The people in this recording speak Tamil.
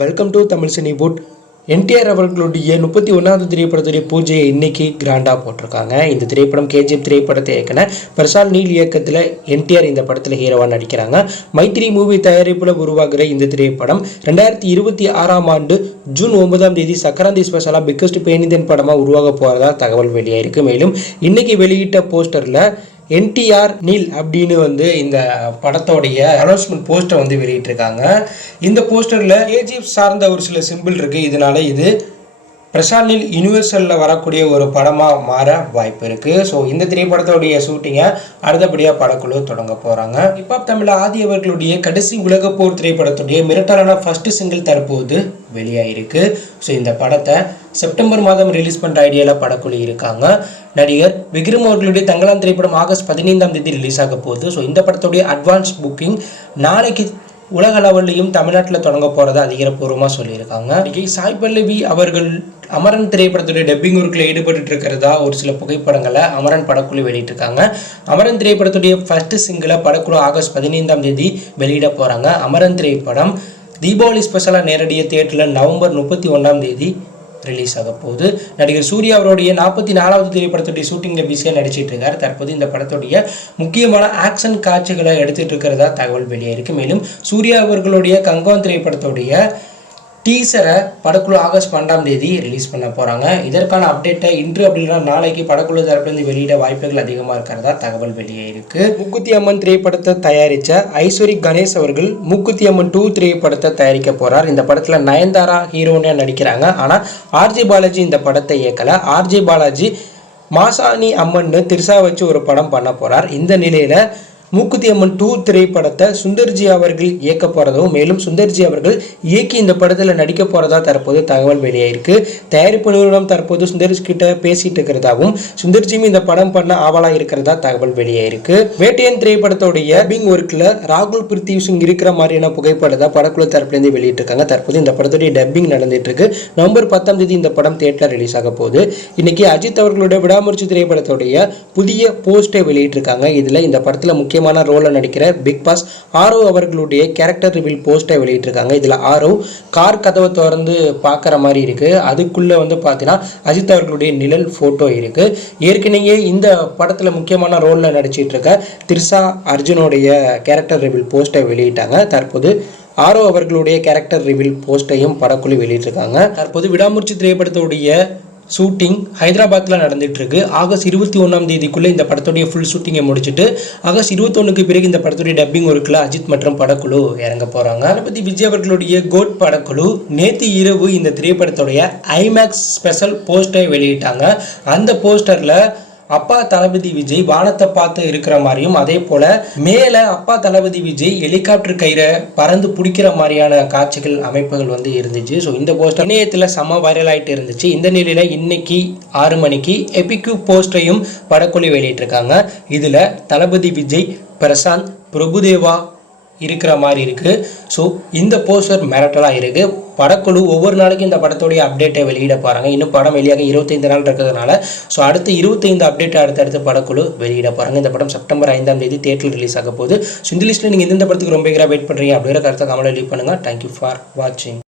Welcome to Tamil cinewood. NTR அவர்களுடைய 31வது திரைப்படத்துடைய பூஜையை இன்னைக்கு கிராண்டாக போட்டிருக்காங்க. இந்த திரைப்படம் கேஜிஎஃப் திரைப்படத்தை இயக்கின பிரசாந்த் நீல் இயக்கத்தில் என்டிஆர் இந்த படத்தில் ஹீரோவாக நடிக்கிறாங்க. மைத்ரி மூவி தயாரிப்பில் உருவாகிற இந்த திரைப்படம் 2026ஆம் ஆண்டு ஜூன் 9ஆம் தேதி சக்கராந்தி ஸ்பெஷலாக பிக்கஸ்ட் பேனிதன் படமாக உருவாக போகிறதா தகவல் வெளியாயிருக்கு. மேலும் இன்னைக்கு வெளியிட்ட போஸ்டரில் என்டிஆர் நீல் அப்படின்னு இந்த படத்தோடைய அனௌன்ஸ்மெண்ட் போஸ்டர் வெளியிட்டிருக்காங்க. இந்த போஸ்டரில் கேஜிஎஃப் சார்ந்த ஒரு சில சிம்பிள் இருக்குது. இதனால இது பிரசாந்த் நீல் யூனிவர்சலில் வரக்கூடிய ஒரு படமாக மாற வாய்ப்பு இருக்குது. ஸோ இந்த திரைப்படத்தோடைய ஷூட்டிங்கை அடுத்தபடியாக படக்குழு தொடங்க போகிறாங்க. ஹிப்ஹாப் தமிழ் ஆதி அவர்களுடைய கடைசி உலகப்போர் திரைப்படத்துடைய மிரட்டலான ஃபர்ஸ்ட் சிங்கிள் தற்போது வெளியாகிருக்கு. ஸோ இந்த படத்தை செப்டம்பர் மாதம் ரிலீஸ் பண்ணுற ஐடியாவில் படக்குழு இருக்காங்க. நடிகர் விக்ரம் அவர்களுடைய தங்களான் திரைப்படம் ஆகஸ்ட் 15ஆம் தேதி ரிலீஸ் ஆக போகுது. ஸோ இந்த படத்துடைய அட்வான்ஸ் புக்கிங் நாளைக்கு உலக லெவல்லையும் தமிழ்நாட்டில் தொடங்க போகிறதா அதிகாரப்பூர்வமாக சொல்லியிருக்காங்க. இன்றைக்கி சாய் பல்லவி அவர்கள் அமரன் திரைப்படத்துடைய டப்பிங் ஒர்க்கில் ஈடுபட்டு இருக்கிறதா ஒரு சில புகைப்படங்களை அமரன் படக்குழு வெளியிட்டிருக்காங்க. அமரன் திரைப்படத்துடைய ஃபர்ஸ்ட் சிங்கிளை படக்குழு ஆகஸ்ட் 15ஆம் தேதி வெளியிட போகிறாங்க. அமரன் திரைப்படம் தீபாவளி ஸ்பெஷலாக நேரடியாக தியேட்டரில் நவம்பர் 31ஆம் தேதி ரிலீஸ் ஆக போகுது. நடிகர் சூர்யா அவருடைய 44வது திரைப்படத்துடைய ஷூட்டிங்கில் பிஸியாக நடிச்சிட்டு இருக்கார். தற்போது இந்த படத்துடைய முக்கியமான ஆக்ஷன் காட்சிகளை எடுத்துகிட்டு இருக்கிறதா தகவல் வெளியாயிருக்கு. மேலும் சூர்யா அவர்களுடைய கங்கான் திரைப்படத்துடைய டீசரை படக்குழு ஆகஸ்ட் 12ஆம் தேதி ரிலீஸ் பண்ண போகிறாங்க. இதற்கான அப்டேட்டை இன்று அப்படின்னா நாளைக்கு படக்குழு தரப்பிலிருந்து வெளியிட வாய்ப்புகள் அதிகமாக இருக்கிறதா தகவல் வெளியாயிருக்கு. மூக்குத்தி அம்மன் திரைப்படத்தை தயாரித்த ஐஸ்வரி கணேஷ் அவர்கள் மூக்குத்தி அம்மன் 2 திரைப்படத்தை தயாரிக்க போகிறார். இந்த படத்தில் நயன்தாரா ஹீரோனியாக நடிக்கிறாங்க. ஆனால் ஆர்ஜே பாலாஜி இந்த படத்தை இயக்கலை. ஆர்ஜே பாலாஜி மாசாணி அம்மன்னு திரிசா வச்சு ஒரு படம் பண்ண போகிறார். இந்த நிலையில் மூக்குத்தி அம்மன் 2 திரைப்படத்தை சுந்தர்ஜி அவர்கள் இயக்க போகிறதும் மேலும் சுந்தர்ஜி அவர்கள் இயக்கி இந்த படத்தில் நடிக்க போகிறதா தற்போது தகவல் வெளியாயிருக்கு. தயாரிப்பு நிறுவனம் தற்போது சுந்தர்ஜி கிட்ட பேசிட்டு இருக்கிறதாவும் சுந்தர்ஜியும் இந்த படம் பண்ண ஆவலாக இருக்கிறதா தகவல் வெளியாயிருக்கு. வேட்டையன் திரைப்படத்துடைய டப்பிங் ஒர்க்கில் ராகுல் பிரித்திவ் சிங் இருக்கிற மாதிரியான புகைப்படத்தை படக்குழு தரப்புலேருந்து வெளியிட்டிருக்காங்க. தற்போது இந்த படத்துடைய டப்பிங் நடந்துட்டு இருக்கு. நவம்பர் 10ஆம் தேதி இந்த படம் தியேட்டரில் ரிலீஸ் ஆக போகுது. இன்னைக்கு அஜித் அவர்களுடைய விடாமுயற்சி திரைப்படத்துடைய புதிய போஸ்டரை வெளியிட்டிருக்காங்க. இதில் இந்த படத்தில் முக்கியமான ரோல்ல நடிக்கிற பிக் பாஸ் ஆரவ் அவர்களுடைய கேரக்டர் ரிவீல் போஸ்டரை வெளியிட்டிருக்காங்க. இதில் ஆரவ் கார் கதவை திறந்து பார்க்குற மாதிரி இருக்கு. அதுக்குள்ள பார்த்தீங்கன்னா அஜித் அவர்களுடைய நிழல் போட்டோ இருக்கு. ஏற்கனவே இந்த படத்தில் முக்கியமான ரோல்ல நடிச்சிட்டு இருக்க திரிசா அர்ஜுனுடைய கேரக்டர் ரிவீல் போஸ்டரை வெளியிட்டாங்க. தற்போது ஆரோ அவர்களுடைய கேரக்டர் ரிவீல் போஸ்டையும் படக்குழு வெளியிட்டிருக்காங்க. தற்போது விடாமுயற்சி திரைப்படத்துடைய ஷூட்டிங் ஹைதராபாத்தில் நடந்துட்டு இருக்கு. ஆகஸ்ட் 21ஆம் தேதிக்குள்ளே இந்த படத்துடைய ஃபுல் ஷூட்டிங்கை முடிச்சுட்டு ஆகஸ்ட் 21க்கு பிறகு இந்த படத்துடைய டப்பிங் ஒர்க்கில் அஜித் மற்றும் படக்குழு இறங்க போகிறாங்க. தளபதி விஜய் அவர்களுடைய கோட் படக்குழு நேற்று இரவு இந்த திரைப்படத்துடைய ஐமேக்ஸ் ஸ்பெஷல் போஸ்டரை வெளியிட்டாங்க. அந்த போஸ்டரில் அப்பா தளபதி விஜய் வானத்தை பார்த்து இருக்கிற மாதிரியும் அதே போல மேலே அப்பா தளபதி விஜய் ஹெலிகாப்டர் கயிறை பறந்து பிடிக்கிற மாதிரியான காட்சிகள் அமைப்புகள் இருந்துச்சு. ஸோ இந்த போஸ்டர் இணையத்தில் செம்ம வைரல் ஆகிட்டு இருந்துச்சு. இந்த நிலையில் இன்னைக்கு 6 மணிக்கு எபிக்யூ போஸ்டரையும் படக்குழு வெளியிட்டிருக்காங்க. இதில் தளபதி விஜய், பிரசாந்த், பிரபுதேவா இருக்கிற மாதிரி இருக்குது. ஸோ இந்த போஸ்டர் மிரட்டலாக இருக்குது. படக்குழு ஒவ்வொரு நாளைக்கும் இந்த படத்தோடைய அப்டேட்டை வெளியிட போகிறாங்க. இன்னும் படம் வெளியாக 25 நாள் இருக்கிறதுனால ஸோ அடுத்து 25 அப்டேட் அடுத்தடுத்து படக்குழு வெளியிட போகிறாங்க. இந்த படம் செப்டம்பர் 5ஆம் தேதி தியேட்டரில் ரிலீஸ் ஆக போகுது. ஸோ இந்த லிஸ்ட்டில் நீங்கள் எந்த படத்துக்கு ரொம்ப வெயிட் பண்ணுறீங்க அப்படிங்கிற கருத்தை கமெண்ட்ல லீவ் பண்ணுங்கள். தேங்க்யூ ஃபார் வாட்சிங்.